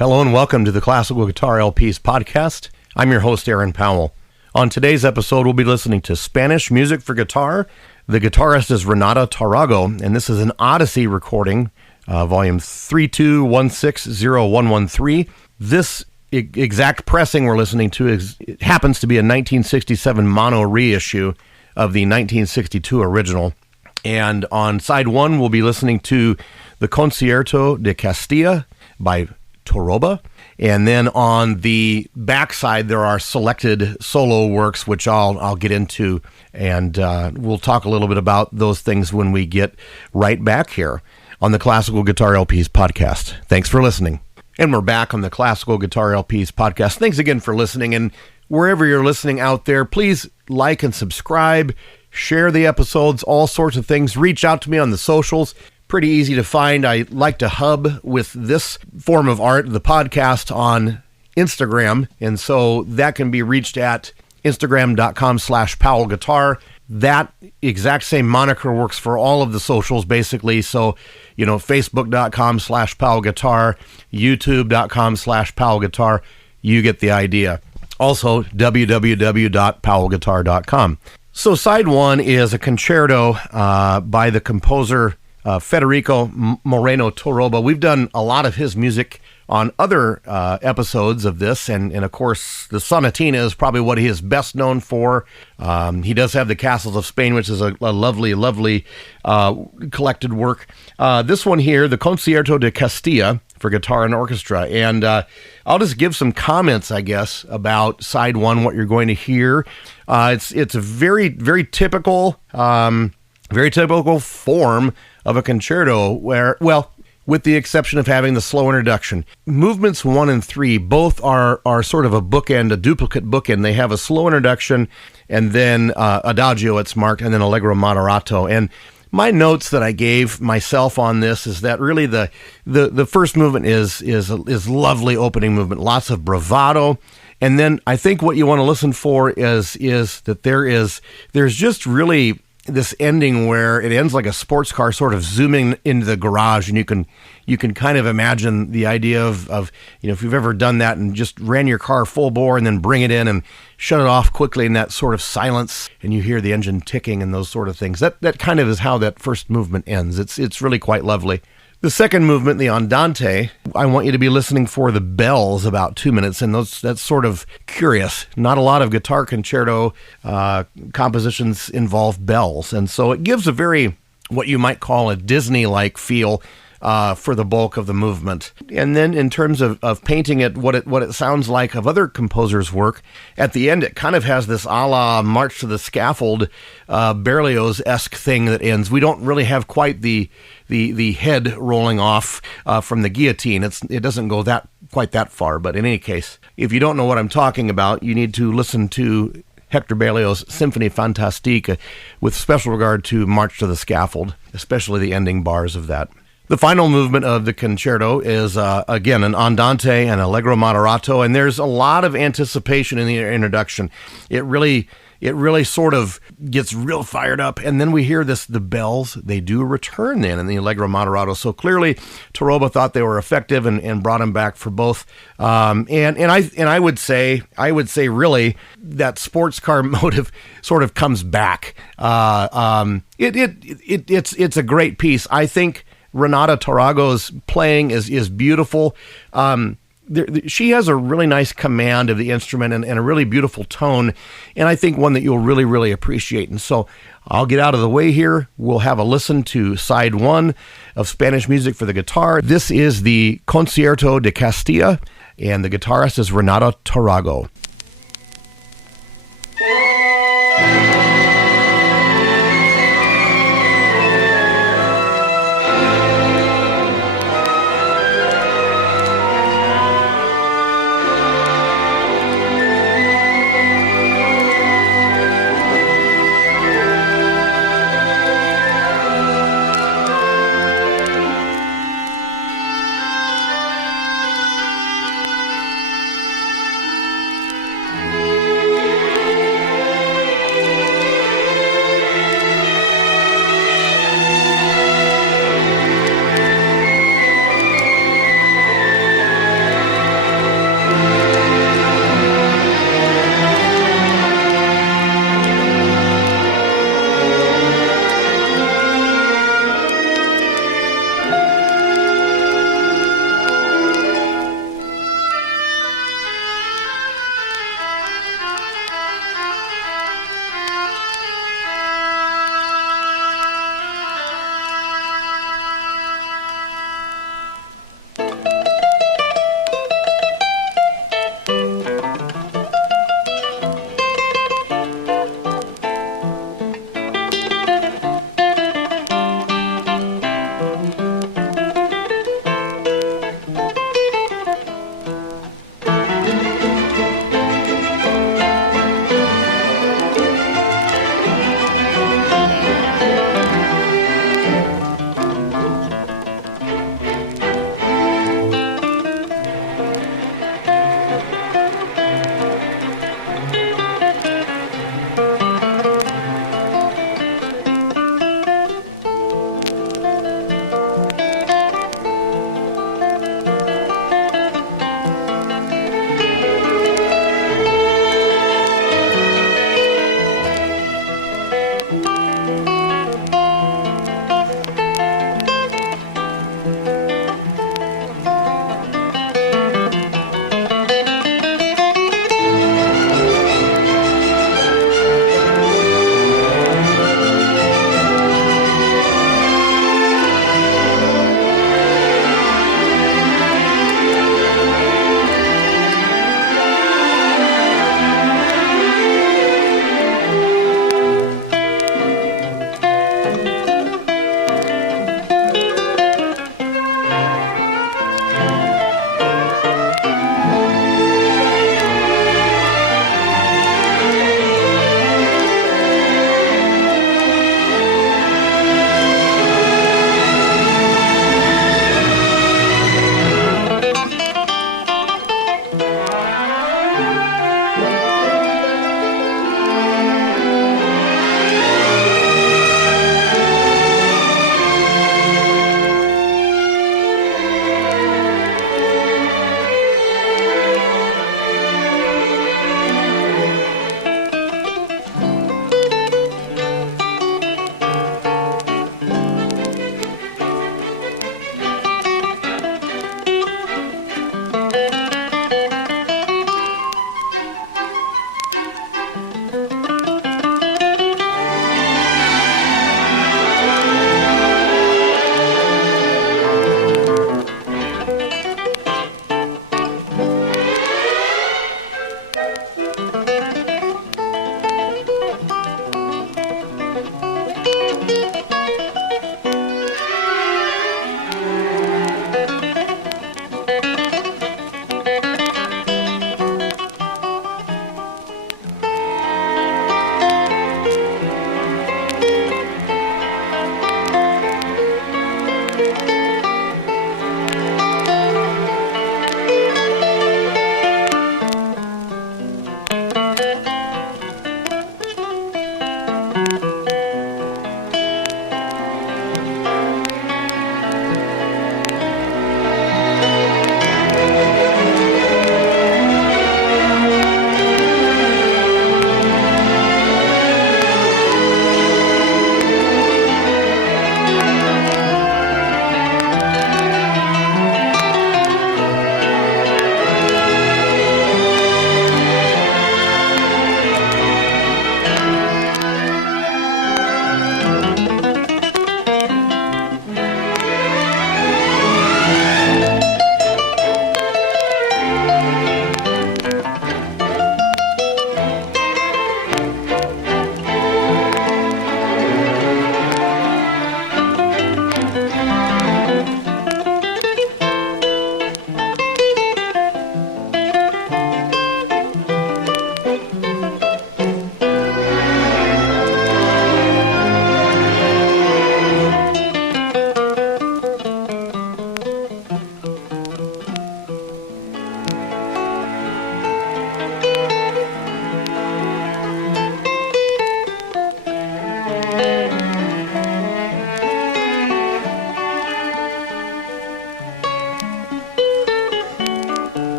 Hello and welcome to the Classical Guitar LPs podcast. I'm your host, Aaron Powell. On today's episode, we'll be listening to Spanish music for guitar. The guitarist is Renata Tarrago, and this is an Odyssey recording, volume 321601113. This exact pressing we're listening to happens to be a 1967 mono reissue of the 1962 original. And on side one, we'll be listening to the Concierto De Castilla by Torroba. And then on the backside, there are selected solo works, which I'll get into, and we'll talk a little bit about those things when we get right back here on the Classical Guitar LPs podcast. Thanks for listening. And we're back on the Classical Guitar LPs podcast. Thanks again for listening, and wherever you're listening out there, please like and subscribe, share the episodes, all sorts of things. Reach out to me on the socials. Pretty easy to find. I like to hub with this form of art, the podcast, on Instagram, and so that can be reached at instagram.com/PowellGuitar. That exact same moniker works for all of the socials, basically. So, facebook.com/PowellGuitar, youtube.com/PowellGuitar. You get the idea. Also, www.powellguitar.com. So side one is a concerto by the composer Federico Moreno Torroba. We've done a lot of his music on other episodes of this, and of course, the Sonatina is probably what he is best known for. He does have the Castles of Spain, which is a lovely collected work. This one here, the Concierto De Castilla for guitar and orchestra, and I'll just give some comments, I guess, about side one, what you're going to hear. It's a very typical form of a concerto where, well, with the exception of having the slow introduction. Movements 1 and 3 both are sort of a bookend, a duplicate bookend. They have a slow introduction and then Adagio, it's marked, and then Allegro Moderato. And my notes that I gave myself on this is that really the first movement is lovely opening movement, lots of bravado. And then I think what you want to listen for is that there's just really this ending where it ends like a sports car sort of zooming into the garage, and you can kind of imagine the idea of if you've ever done that and just ran your car full bore and then bring it in and shut it off quickly in that sort of silence, and you hear the engine ticking and those sort of things. That kind of is how that first movement ends. It's really quite lovely. The second movement, the Andante, I want you to be listening for the bells about 2 minutes, and that's sort of curious. Not a lot of guitar concerto compositions involve bells, and so it gives a very, what you might call a Disney-like feel for the bulk of the movement. And then in terms of painting it, what it sounds like of other composers' work, at the end it kind of has this a la March to the Scaffold Berlioz-esque thing that ends. We don't really have quite the head rolling off from the guillotine. It doesn't go quite that far, but in any case, if you don't know what I'm talking about, you need to listen to Hector Berlioz' Symphonie Fantastique with special regard to March to the Scaffold, especially the ending bars of that. The final movement of the concerto is, again, an Andante and Allegro Moderato, and there's a lot of anticipation in the introduction. It really sort of gets real fired up, and then we hear the bells. They do return then in the Allegro Moderato, so clearly Torroba thought they were effective and brought them back for both. And I would say really that sports car motive sort of comes back. It's a great piece. I think Renata Tarrago's playing is beautiful. She has a really nice command of the instrument and a really beautiful tone, and I think one that you'll really appreciate. And so I'll get out of the way here. We'll have a listen to side one of Spanish music for the guitar. This is the Concierto de Castilla, and the guitarist is Renata Tarrago.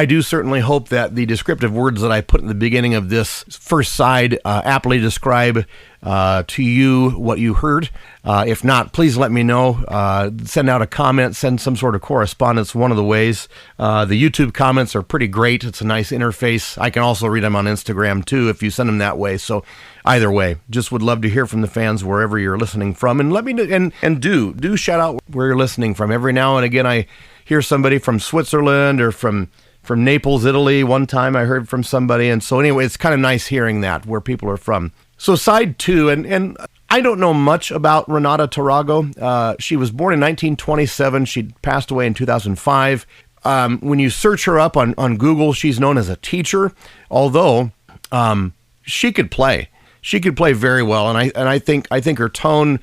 I do certainly hope that the descriptive words that I put in the beginning of this first side aptly describe to you what you heard. If not, please let me know. Send out a comment, send some sort of correspondence, one of the ways. The YouTube comments are pretty great. It's a nice interface. I can also read them on Instagram too if you send them that way. So either way, just would love to hear from the fans wherever you're listening from. And let me know, and do shout out where you're listening from. Every now and again, I hear somebody from Switzerland or from Naples, Italy. One time I heard from somebody. And so anyway, it's kind of nice hearing that, where people are from. So side 2, and I don't know much about Renata Tarrago. She was born in 1927. She passed away in 2005. When you search her up on Google, she's known as a teacher, although she could play. She could play very well, and I think her tone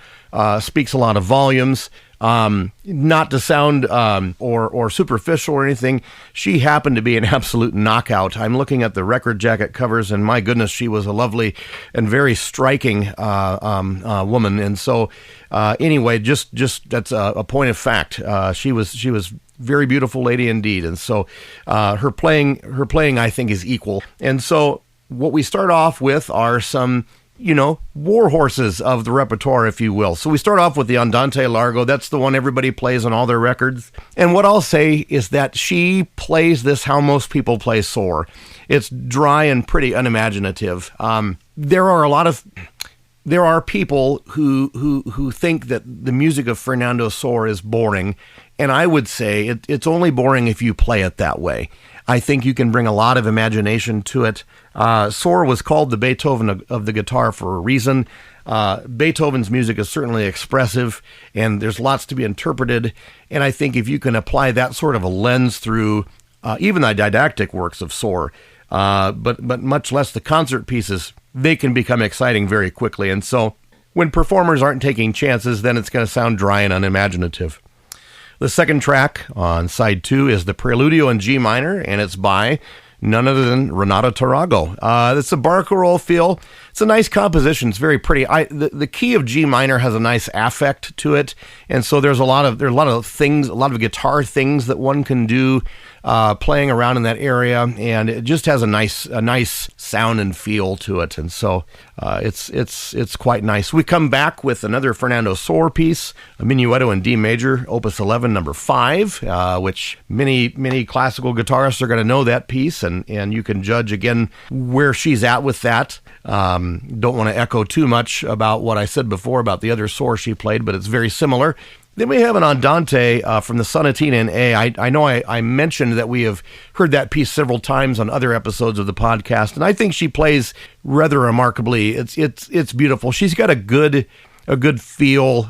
speaks a lot of volumes. Not to sound or superficial or anything, she happened to be an absolute knockout. I'm looking at the record jacket covers, and my goodness, she was a lovely and very striking woman. And so, anyway, just that's a point of fact. She was very beautiful lady indeed, and so her playing I think is equal. And so, what we start off with are some, war horses of the repertoire, if you will. So we start off with the Andante Largo. That's the one everybody plays on all their records. And what I'll say is that she plays this how most people play Soar. It's dry and pretty unimaginative. There are people who think that the music of Fernando Soar is boring, and I would say it's only boring if you play it that way. I think you can bring a lot of imagination to it. Soar was called the Beethoven of the guitar for a reason. Beethoven's music is certainly expressive, and there's lots to be interpreted. And I think if you can apply that sort of a lens through even the didactic works of Soar, but much less the concert pieces, they can become exciting very quickly. And so when performers aren't taking chances, then it's going to sound dry and unimaginative. The second track on side 2 is the Preludio in G minor, and it's by none other than Renata Tarrago. It's a Barcarolle feel. It's a nice composition. It's very pretty. The key of G minor has a nice affect to it, and so there's a lot of things, a lot of guitar things that one can do playing around in that area, and it just has a nice sound and feel to it, and so it's quite nice. We come back with another Fernando Soar piece, a Minuetto in D major, Opus 11, number 5, which many classical guitarists are going to know that piece, and you can judge again where she's at with that. Don't want to echo too much about what I said before about the other Soar she played, but it's very similar. Then we have an Andante from the Sonatina in A. I know I mentioned that we have heard that piece several times on other episodes of the podcast, and I think she plays rather remarkably. It's beautiful. She's got a good feel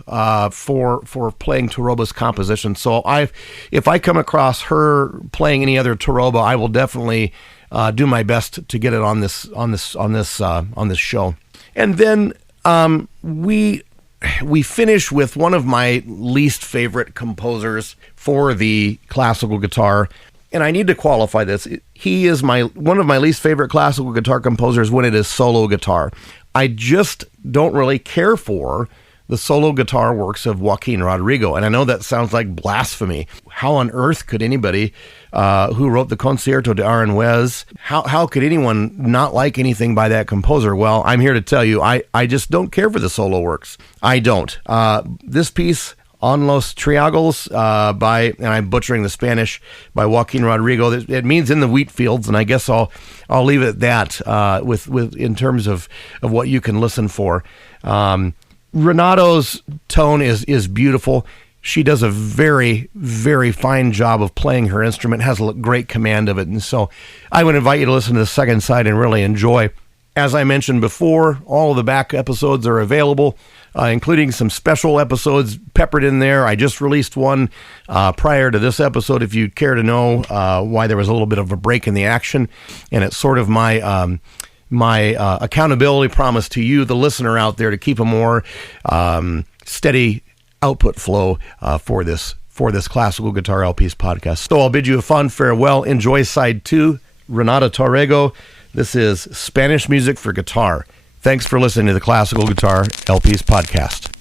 for playing Torroba's composition. So if I come across her playing any other Torroba, I will definitely do my best to get it on this show. And then we finish with one of my least favorite composers for the classical guitar, and I need to qualify this. He is one of my least favorite classical guitar composers when it is solo guitar. I just don't really care for the solo guitar works of Joaquin Rodrigo, and I know that sounds like blasphemy. How on earth could anybody who wrote the Concierto de Aranjuez, how could anyone not like anything by that composer? Well, I'm here to tell you, I just don't care for the solo works. I don't. This piece, On los Triangles, by, and I'm butchering the Spanish, by Joaquin Rodrigo, it means in the wheat fields, and I guess I'll leave it at that with in terms of what you can listen for. Renato's tone is beautiful. She does a very, very fine job of playing her instrument, has a great command of it. And so I would invite you to listen to the second side and really enjoy. As I mentioned before, all of the back episodes are available, including some special episodes peppered in there. I just released one prior to this episode, if you care to know why there was a little bit of a break in the action. And it's sort of my accountability promise to you, the listener out there, to keep a more steady output flow for this Classical Guitar LPs podcast. So I'll bid you a fond farewell. Enjoy side 2, Renata Tarrago. This is Spanish music for guitar. Thanks for listening to the Classical Guitar LPs podcast.